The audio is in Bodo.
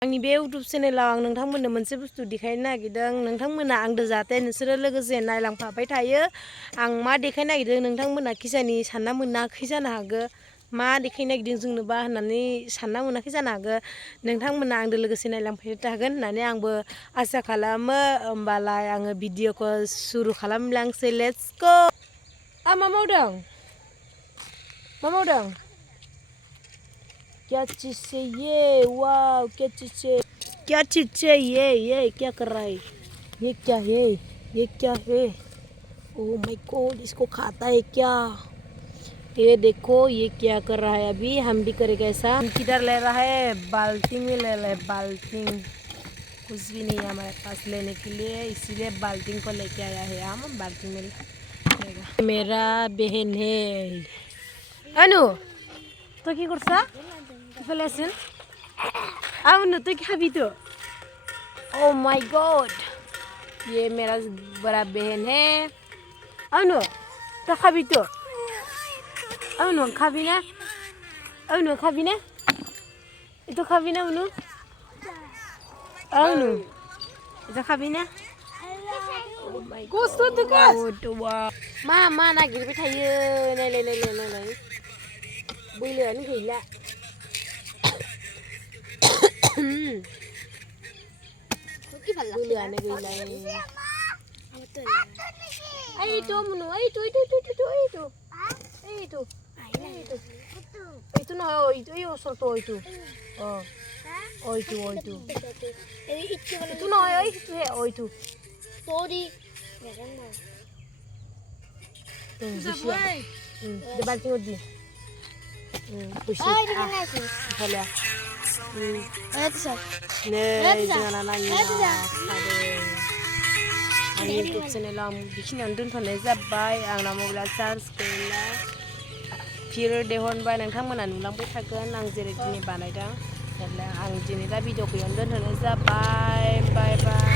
आंनि बे इउटुब चेनेलाव आं नोंथांमोननो मोनसे बुस्थु देखायनो नागिरदों। नोंथांमोना आंदो जाहाथे नोंसोरो लोगोसे नायलांफाबाय थायो। आं मा देखायनो नागिरदों नोंथांमोना खिजानि सानना मोनाखै जानो हागौ। मा देखायनो नागिरदों जोंनोबा होननानै सानना मोनाखै जानो हागौ। नोंथांमोना आंदो लोगोसे नायलांफाबाय थागोन होननानै आंबो आसा खालामो। होमबालाय आङो भिडिअखौ सुरु खालामलांसै। Let's go. मा मावदों? मा मावदों? क्या चीज़ से ये? वाह, क्या चीज़ से? क्या चीज़ से ये क्या कर रहा है? ये क्या है? ये क्या है? ओह माय गॉड, इसको खाता है क्या? ये देखो ये क्या कर रहा है। अभी हम भी करेंगे ऐसा। किधर ले रहा है? बाल्टी में ले रहा है। बाल्टी कुछ भी नहीं है हमारे पास लेने के लिए, इसीलिए बाल्टी को लेके आया है। हम बाल्टी में लेगा। मेरा बहन है अनु। तो क्या करसा? Falasin? Ano to क्या भी तो? Oh my God! ये मेरा बड़ा बहन है। अनु तो खाबी तो? अनु खाबी ना? अनु खाबी ना? itu खाबी ना अनु? अनु itu खाबी ना? Oh my God! Wow! मा नागिरबाय थायो नायलाय बोलोआनो गैला। बोलोआनो गैला। itu menu itu no itu soto itu oh itu itu no itu itu sorry di banting di boleh jangan nanya आंनि इउटुब चेनेलाव आं बेखिनियावनो दोनथ'नाय जाबाय। आंना मबाइला चार्ज गैला। फिर दिहुनबाय नोंथांमोना नुलांबाय थागोन आं जेरै दिनै बानायदों। आं दिनै दा भिडिअखौ बेयावनो दोनथ'नाय जाबाय। बाय बाय।